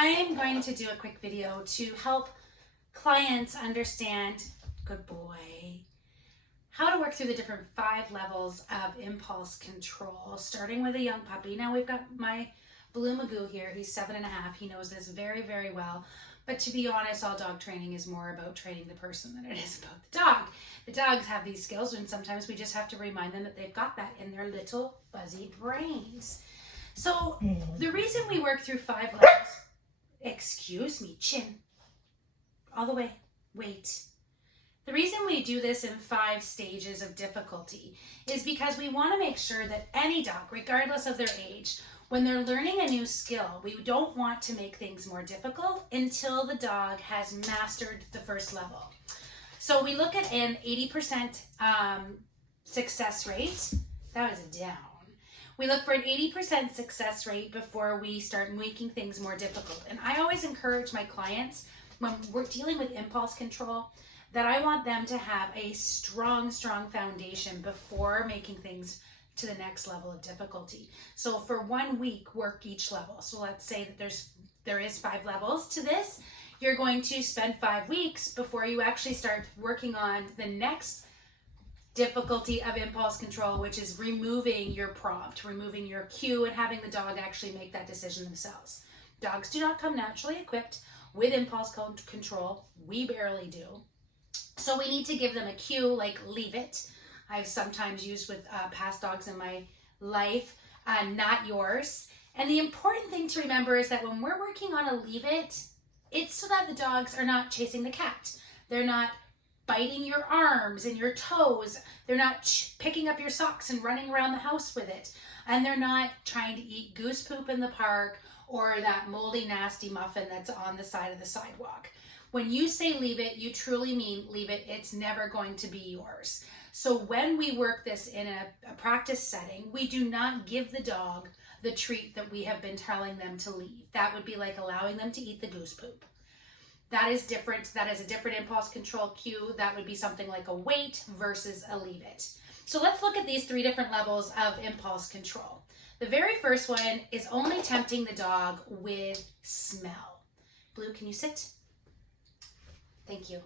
I am going to do a quick video to help clients understand, good boy, how to work through the different 5 levels of impulse control, starting with a young puppy. Now we've got my Blue Magoo here. He's 7.5. He knows this very, very well. But to be honest, all dog training is more about training the person than it is about the dog. The dogs have these skills, and sometimes we just have to remind them that they've got that in their little fuzzy brains. So the reason we work through 5 levels, excuse me, chin, all the way, wait. The reason we do this in 5 stages of difficulty is because we want to make sure that any dog, regardless of their age, when they're learning a new skill, we don't want to make things more difficult until the dog has mastered the first level. So we look at an 80% success rate. That was a down. We look for an 80% success rate before we start making things more difficult. And I always encourage my clients, when we're dealing with impulse control, that I want them to have a strong foundation before making things to the next level of difficulty. So for 1 week, work each level. So let's say that there is 5 levels to this. You're going to spend 5 weeks before you actually start working on the next difficulty of impulse control, which is removing your prompt, removing your cue, and having the dog actually make that decision themselves. Dogs do not come naturally equipped with impulse control. We barely do. So we need to give them a cue like leave it. I've sometimes used with past dogs in my life, not yours. And the important thing to remember is that when we're working on a leave it, it's so that the dogs are not chasing the cat. They're not biting your arms and your toes. They're not picking up your socks and running around the house with it. And they're not trying to eat goose poop in the park or that moldy, nasty muffin that's on the side of the sidewalk. When you say leave it, you truly mean leave it. It's never going to be yours. So when we work this in a practice setting, we do not give the dog the treat that we have been telling them to leave. That would be like allowing them to eat the goose poop. That is different. That is a different impulse control cue. That would be something like a wait versus a leave it. So let's look at these 3 different levels of impulse control. The very first one is only tempting the dog with smell. Blue, can you sit? Thank you.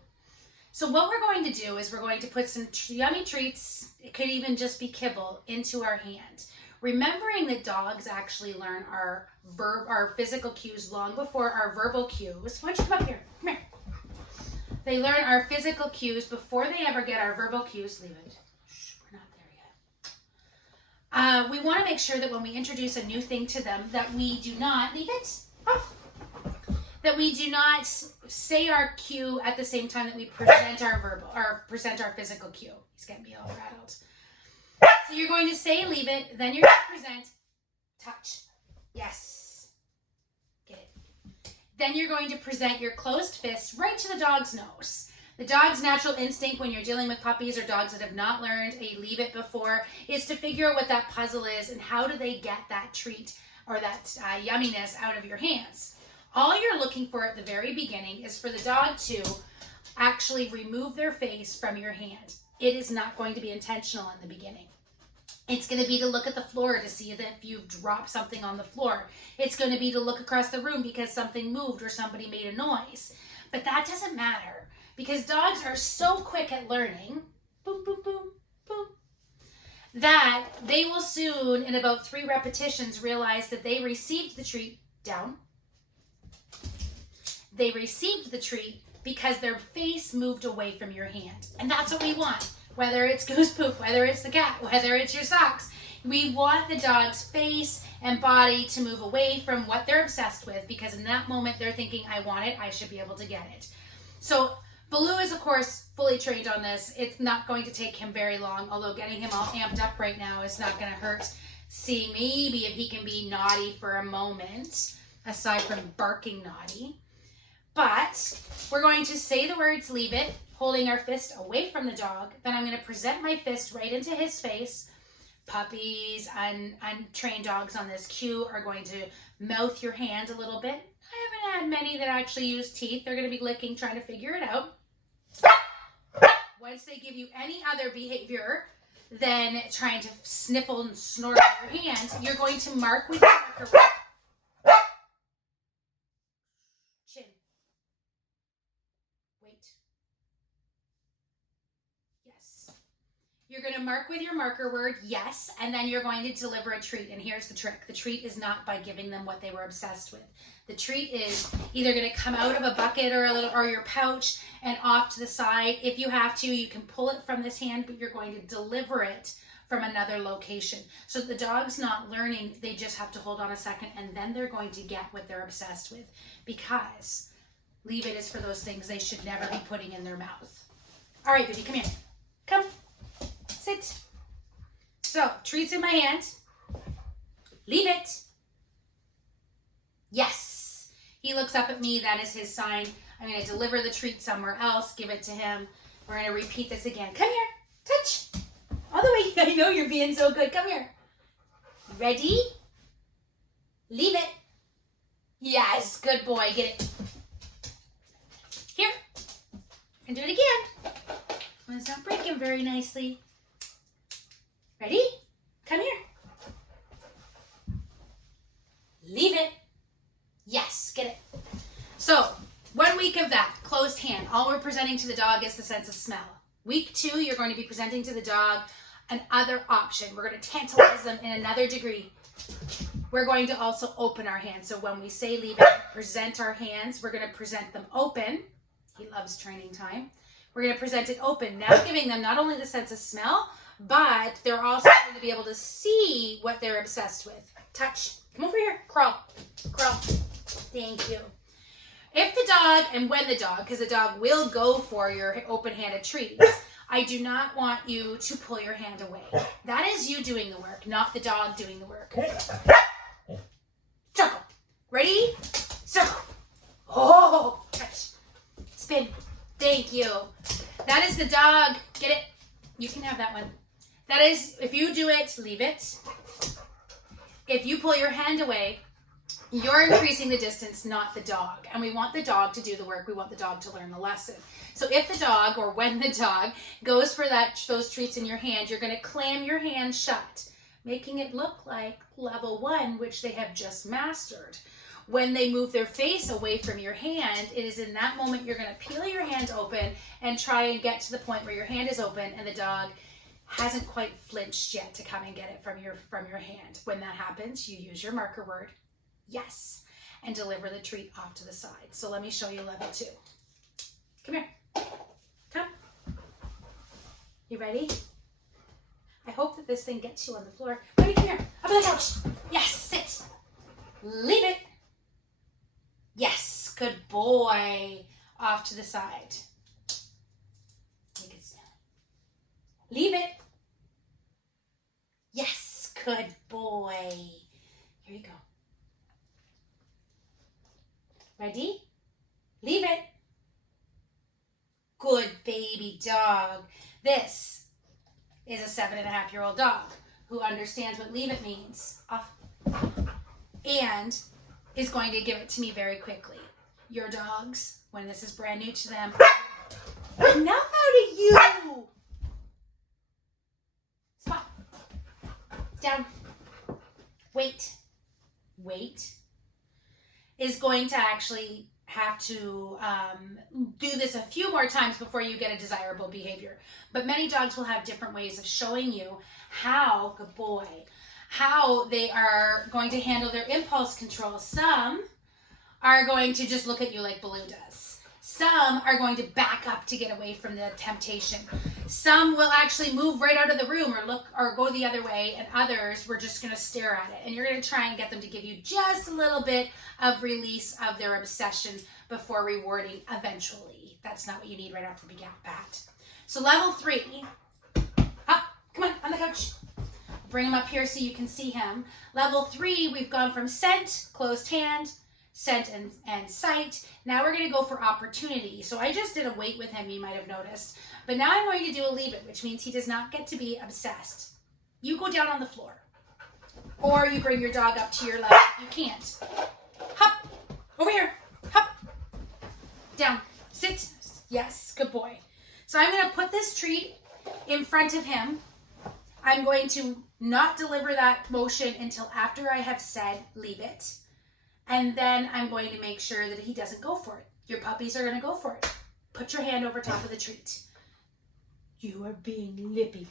So what we're going to do is we're going to put some yummy treats, it could even just be kibble, into our hand. Remembering that dogs actually learn our physical cues long before our verbal cues. Why don't you come up here? Come here. They learn our physical cues before they ever get our verbal cues. Leave it. Shh, we're not there yet. We want to make sure that when we introduce a new thing to them that we do not, leave it off. That we do not say our cue at the same time that we present our physical cue. He's getting me all rattled. So you're going to say leave it, then you're going to present touch. Yes. Get it. Then you're going to present your closed fist right to the dog's nose. The dog's natural instinct when you're dealing with puppies or dogs that have not learned a leave it before is to figure out what that puzzle is and how do they get that treat or that yumminess out of your hands. All you're looking for at the very beginning is for the dog to actually remove their face from your hand. It is not going to be intentional in the beginning. It's going to be to look at the floor to see that if you've dropped something on the floor. It's going to be to look across the room because something moved or somebody made a noise. But that doesn't matter because dogs are so quick at learning, boom, boom, boom, boom, that they will soon, in about 3 repetitions, realize that they received the treat down. They received the treat because their face moved away from your hand. And that's what we want. Whether it's goose poop, whether it's the cat, whether it's your socks. We want the dog's face and body to move away from what they're obsessed with because in that moment they're thinking, I want it, I should be able to get it. So Baloo is, of course, fully trained on this. It's not going to take him very long, although getting him all amped up right now is not going to hurt. Seeing maybe if he can be naughty for a moment, aside from barking naughty. But we're going to say the words leave it, holding our fist away from the dog. Then I'm going to present my fist right into his face. Puppies and untrained dogs on this cue are going to mouth your hand a little bit. I haven't had many that actually use teeth. They're going to be licking, trying to figure it out. Once they give you any other behavior than trying to sniffle and snort on your hand, you're going to mark with your marker. yes. You're going to mark with your marker word, yes, and then you're going to deliver a treat. And here's the trick. The treat is not by giving them what they were obsessed with. The treat is either going to come out of a bucket or your pouch and off to the side. If you have to, you can pull it from this hand, but you're going to deliver it from another location. So the dog's not learning, they just have to hold on a second, and then they're going to get what they're obsessed with, because leave it is for those things they should never be putting in their mouth. All right, baby, come here. Come. Sit. So, treats in my hand. Leave it. Yes. He looks up at me. That is his sign. I'm going to deliver the treat somewhere else. Give it to him. We're going to repeat this again. Come here. Touch. All the way. I know you're being so good. Come here. Ready? Leave it. Yes. Good boy. Get it. Here. And do it again. And it's not breaking very nicely. Ready? Come here. Leave it. Yes, get it. So, 1 week of that, closed hand. All we're presenting to the dog is the sense of smell. Week 2, you're going to be presenting to the dog another option. We're going to tantalize them in another degree. We're going to also open our hands. So when we say leave it, present our hands, we're going to present them open. He loves training time. We're going to present it open, now giving them not only the sense of smell, but they're also going to be able to see what they're obsessed with. Touch. Come over here. Crawl. Crawl. Thank you. If the dog, and when the dog, because the dog will go for your open-handed treats, I do not want you to pull your hand away. That is you doing the work, not the dog doing the work. Circle. Ready? Circle. Oh, touch. Spin. Thank you. That is the dog. Get it? You can have that one. That is, if you do it, leave it. If you pull your hand away, you're increasing the distance, not the dog. And we want the dog to do the work. We want the dog to learn the lesson. So if the dog, or when the dog, goes for those treats in your hand, you're going to clam your hand shut, making it look like level 1, which they have just mastered. When they move their face away from your hand, it is in that moment you're going to peel your hand open and try and get to the point where your hand is open and the dog hasn't quite flinched yet to come and get it from your hand. When that happens, you use your marker word, yes, and deliver the treat off to the side. So let me show you level 2. Come here. Come. You ready? I hope that this thing gets you on the floor. Ready? Come here. Up on the couch. Yes, sit. Leave it. Yes, good boy. Off to the side. Make it stand. Leave it. Yes, good boy. Here you go. Ready? Leave it. Good baby dog. This is a 7.5-year-old dog who understands what leave it means. Off. And is going to give it to me very quickly. Your dogs, when this is brand new to them, enough out of you. Spot. Down. Wait. Wait. Is going to actually have to do this a few more times before you get a desirable behavior. But many dogs will have different ways of showing you how, good boy, how they are going to handle their impulse control. Some are going to just look at you like Baloo does. Some are going to back up to get away from the temptation. Some will actually move right out of the room or look or go the other way, and others we're just going to stare at it. And you're going to try and get them to give you just a little bit of release of their obsession before rewarding eventually. That's not what you need right off the bat. So level 3, up, come on the couch. Bring him up here so you can see him. Level 3, we've gone from scent, closed hand, scent and sight. Now we're going to go for opportunity. So I just did a wait with him, you might have noticed. But now I'm going to do a leave it, which means he does not get to be obsessed. You go down on the floor. Or you bring your dog up to your level if you can't. Hop. Over here. Hop. Down. Sit. Yes. Good boy. So I'm going to put this treat in front of him. I'm going to not deliver that motion until after I have said leave it. And then I'm going to make sure that he doesn't go for it. Your puppies are going to go for it. Put your hand over top of the treat. You are being lippy.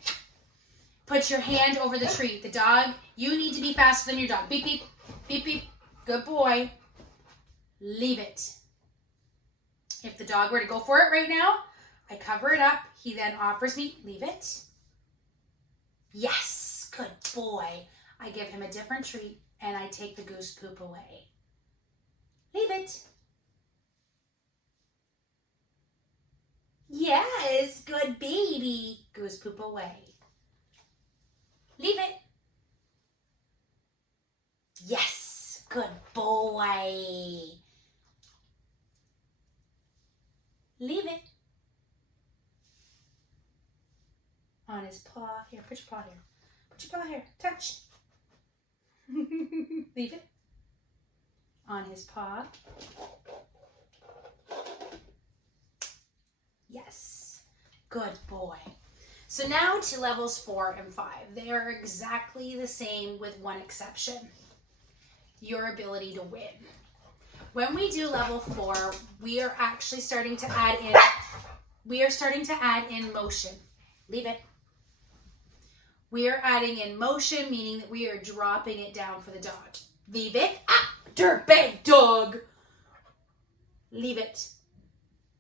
Put your hand over the treat. The dog, you need to be faster than your dog. Beep, beep, beep, beep. Good boy. Leave it. If the dog were to go for it right now, I cover it up. He then offers me, leave it. Yes, good boy. I give him a different treat and I take the goose poop away. Leave it. Yes, good baby. Goose poop away. Leave it. Yes, good boy. Leave it. On his paw. Here, put your paw here. Put your paw here. Touch. Leave it. On his paw. Yes. Good boy. So now to levels 4 and 5. They are exactly the same with one exception. Your ability to win. When we do level 4, we are actually starting to add in motion. Leave it. We are adding in motion, meaning that we are dropping it down for the dog. Leave it. Ah, dirtbag dog. Leave it.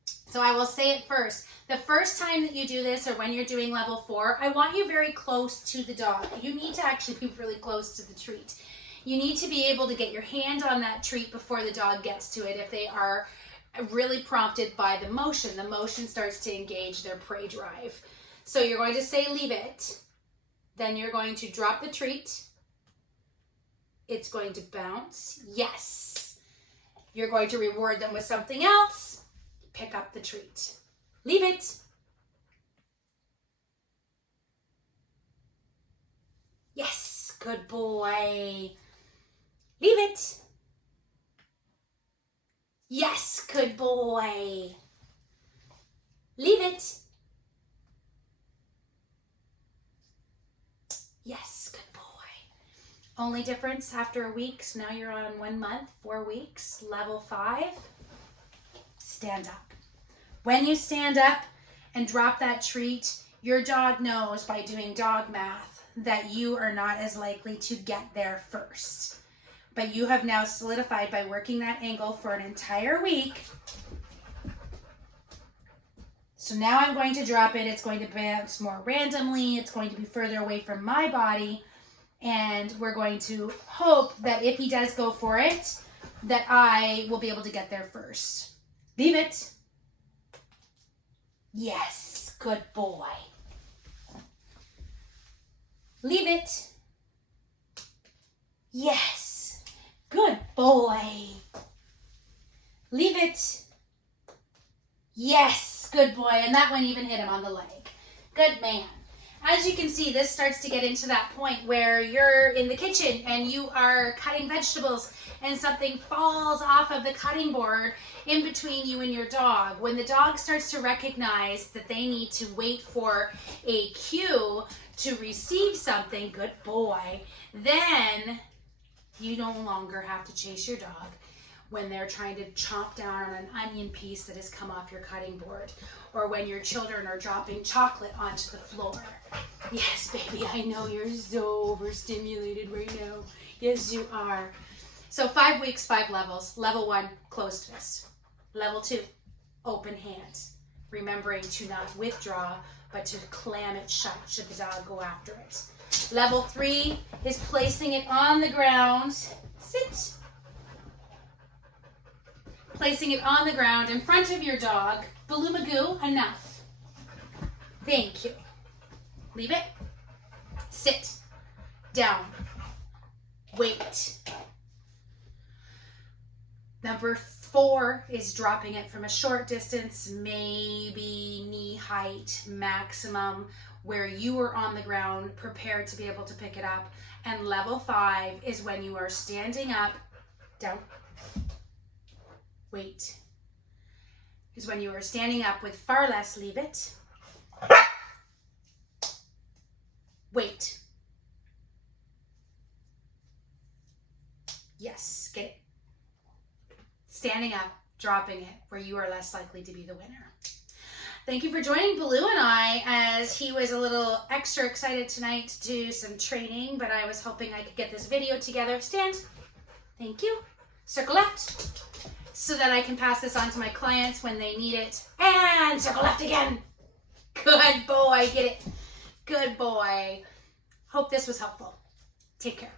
So I will say it first. The first time that you do this, or when you're doing level 4, I want you very close to the dog. You need to actually be really close to the treat. You need to be able to get your hand on that treat before the dog gets to it. If they are really prompted by the motion starts to engage their prey drive. So you're going to say leave it. Then you're going to drop the treat. It's going to bounce. Yes. You're going to reward them with something else. Pick up the treat. Leave it. Yes, good boy. Leave it. Yes, good boy. Leave it. Yes, good boy. Only difference after a week, so now you're on 1 month, 4 weeks, level 5, stand up. When you stand up and drop that treat, your dog knows by doing dog math that you are not as likely to get there first. But you have now solidified by working that angle for an entire week. So now I'm going to drop it. It's going to bounce more randomly. It's going to be further away from my body. And we're going to hope that if he does go for it, that I will be able to get there first. Leave it. Yes, good boy. Leave it. Yes, good boy. Leave it. Yes, good boy. And that one even hit him on the leg. Good man. As you can see, this starts to get into that point where you're in the kitchen and you are cutting vegetables and something falls off of the cutting board in between you and your dog. When the dog starts to recognize that they need to wait for a cue to receive something, good boy, then you no longer have to chase your dog when they're trying to chomp down on an onion piece that has come off your cutting board, or when your children are dropping chocolate onto the floor. Yes, baby, I know you're so overstimulated right now. Yes, you are. So 5 weeks, 5 levels. Level 1, closed fist. Level 2, open hands. Remembering to not withdraw, but to clam it shut should the dog go after it. Level 3 is placing it on the ground. Sit. Placing it on the ground in front of your dog. Baloo Magoo, enough. Thank you. Leave it. Sit. Down. Wait. Number 4 is dropping it from a short distance, maybe knee height maximum, where you are on the ground prepared to be able to pick it up. And level 5 is when you are standing up, down, wait, is when you are standing up with far less leave it, wait, yes, get it, standing up, dropping it, where you are less likely to be the winner. Thank you for joining Baloo and I as because he was a little extra excited tonight to do some training, but I was hoping I could get this video together. Stand. Thank you. Circle left so that I can pass this on to my clients when they need it. And circle left again. Good boy. Get it. Good boy. Hope this was helpful. Take care.